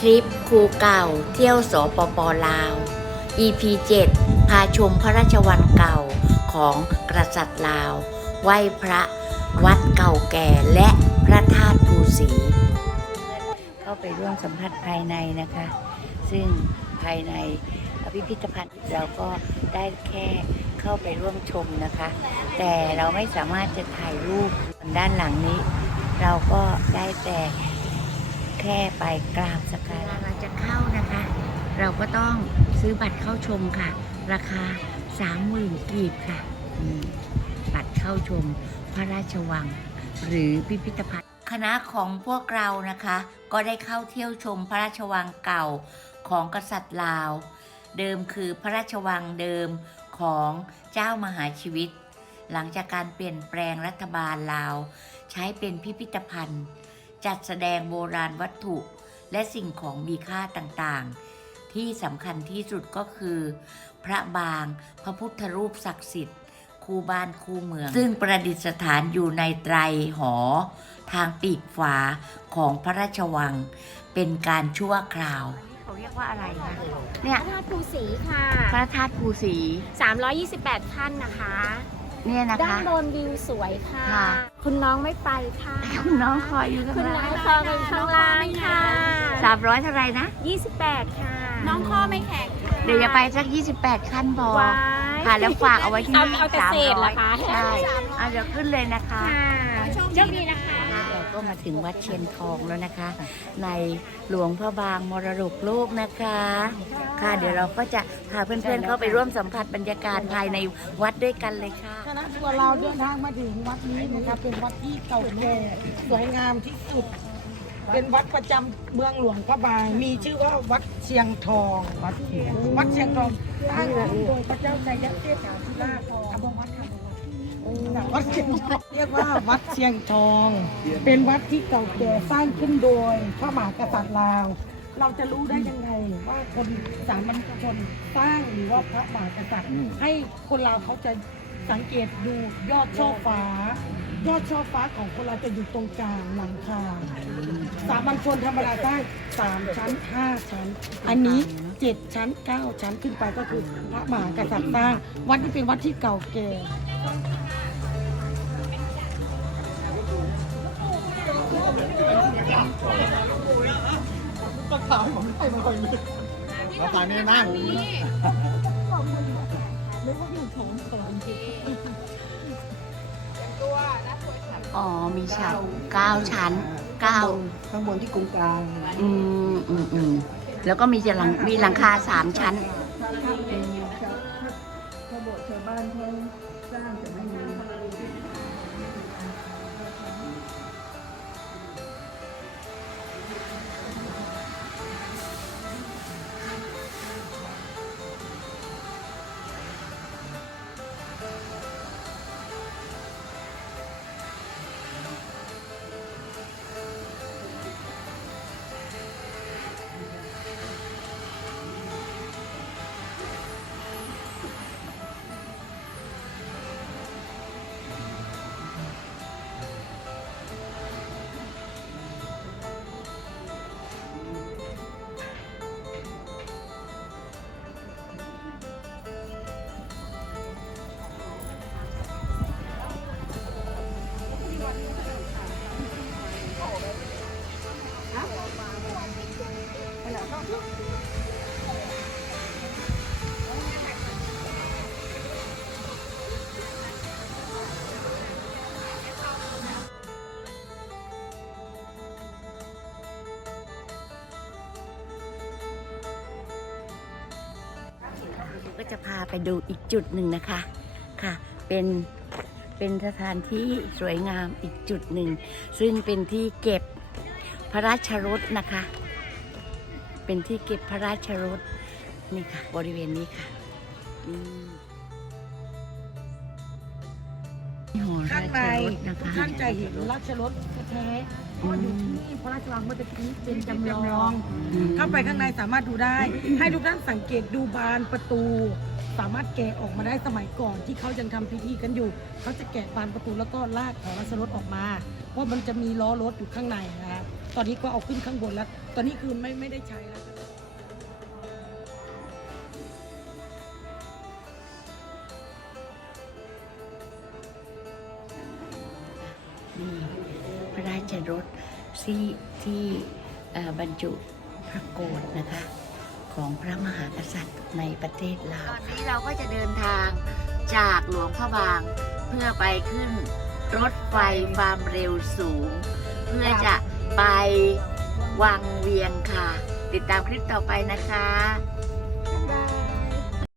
ทริปครูเก่า เที่ยวสปปลาว EP 7 พาชมพระราชวังเก่าของกษัตริย์ลาว ไหว้พระวัดเก่าแก่และพระธาตุภูสีเข้าไปร่วมสัมผัสภายในนะคะ ซึ่งภายในพิพิธภัณฑ์เราก็ได้แค่เข้าไปร่วมชมนะคะ แต่เราไม่สามารถจะถ่ายรูปด้านหลังนี้ เราก็ได้แต่ แค่ไปกราบสักการะเราจะเข้านะคะ เราก็ต้องซื้อบัตรเข้าชมค่ะ ราคา30,000กีบค่ะบัตรเข้าชมพระราชวัง หรือพิพิธภัณฑ์ คณะของพวกเรานะคะ ก็ได้เข้าเที่ยวชมพระราชวังเก่าของกษัตริย์ลาว เดิมคือพระราชวังเดิมของเจ้ามหาชีวิต หลังจากการเปลี่ยนแปลงรัฐบาลลาว ใช้เป็นพิพิธภัณฑ์ จัดแสดงโบราณวัตถุ และสิ่งของมีค่าต่างๆ ที่สำคัญที่สุดก็คือ พระบาง พระพุทธรูปศักดิ์สิทธิ์คู่บ้านคู่เมือง ซึ่งประดิษฐานอยู่ในไตรหอ ทางปีกฝาของพระราชวัง เป็นการชั่วคราว เขาเรียกว่าอะไรคะเนี่ยพระธาตุภูสีค่ะ พระธาตุภูสี 328ขั้นนะคะ เนี่ยนะด้าคะ นบนวิวสวยค่ะ ค่ะ คุณน้องไม่ไปค่ะคุณน้องคอยอยู่ข้างคุณน้ล่าองงคอยเป็นข้างล่างค่ะ สามร้อยเท่าไหรนะ 28 ค่ะ น้องข้อไม่แข็งค่ะเดี๋ยวจะไปสัก 28 ขั้นพอ ว้ายค่ะแล้วฝากเอาไว้ที่เอานี่เอาแต่สามเศษเหรร้ออยคะ ใช่เอาเดี๋ยวขึ้นเลยนะคะ ค่ะโชคดีนะคะเราก็ มาถึงวัดเชียนทองแล้วนะคะ ในหลวงพระบางมรดกโลกนะคะ ค่ะเดี๋ยวเราก็จะพาเพื่อนๆเข้าไปร่วมสัมผัสบรรยากาศภายในวัดด้วยกันเลยค่ะคณะทัวร์เราเดินทางมาถึงวัดนี้นะครับเป็นวัดที่เก่าแก่สวยงามที่สุด เป็นวัดประจำเมืองหลวงพระบาง มีชื่อว่าวัดเชียงทอง วัดเชียงวัดเชียงทองสร้างขึ้นโดยพระเจ้าชัยเทพศาธิราชอำเภอวัดค่ะ วัดเชียงทองเรียกว่าวัดเชียงทอง เป็นวัดที่เก่าแก่สร้างขึ้นโดยพระมหากษัตริย์ลาว เราจะรู้ได้ยังไงว่าคนสามัญชนสร้างหรือว่าพระมหากษัตริย์ ให้คนเราวเขาจะสังเกตดูยอดช่อฟ้ายอดช่อฟ้าของคนเราจะอยู่ตรงกลางหลังคาสามัญชนธรรมดาได้สามชั้นห้าชั้น อันนี้เจ็ดชั้นเก้าชั้นขึ้นไปก็คือพระมหากษัตริย์สร้างวัดนี้เป็นวัดที่เก่าแก่ มาทางนี้นั่งอ๋อ มีฉากเก้าชั้นเก้าข้างบนที่กรุงกลาง อืมอืมอืมแล้วก็มีจะหลังมีหลังคาสามชั้นชาวโบชาวบ้านเขาสร้างแต่ไม่ จะพาไปดูอีกจุดหนึ่งนะคะค่ะ เป็นเป็นสถานที่สวยงามอีกจุดหนึ่ง ซึ่งเป็นที่เก็บพระราชรถนะคะ เป็นที่เก็บพระราชรถนี่ค่ะ บริเวณนี้ค่ะนี่หอราข้างชในรถนะคะท่านจะเห็นราชรถแท้ๆ เพราะอยู่ที่พระราชวังเมื่อตะกี้เป็นจำลอง เข้าไปข้างในสามารถดูได้ ให้ทุกท่านสังเกตดูบานประตู สามารถแกะออกมาได้สมัยก่อนที่เขายังทำพิธีกันอยู่ เขาจะแกะบานประตูแล้วก็ลากของราชรถออกมา เพราะมันจะมีล้อรถอยู่ข้างในนะครับตอนนี้ก็เอาขึ้นข้างบนแล้ว ตอนนี้คือไม่ไม่ได้ใช้แล้ว ชรถที่ที่บรรจุพระโกศนะคะ ของพระมหากษัตริย์ในประเทศลาวตอนนี้เราก็จะเดินทางจากหลวงพระบางเพื่อไปขึ้นรถไฟความเร็วสูง เพื่อจะไปวังเวียงค่ะ ติดตามคลิปต่อไปนะคะ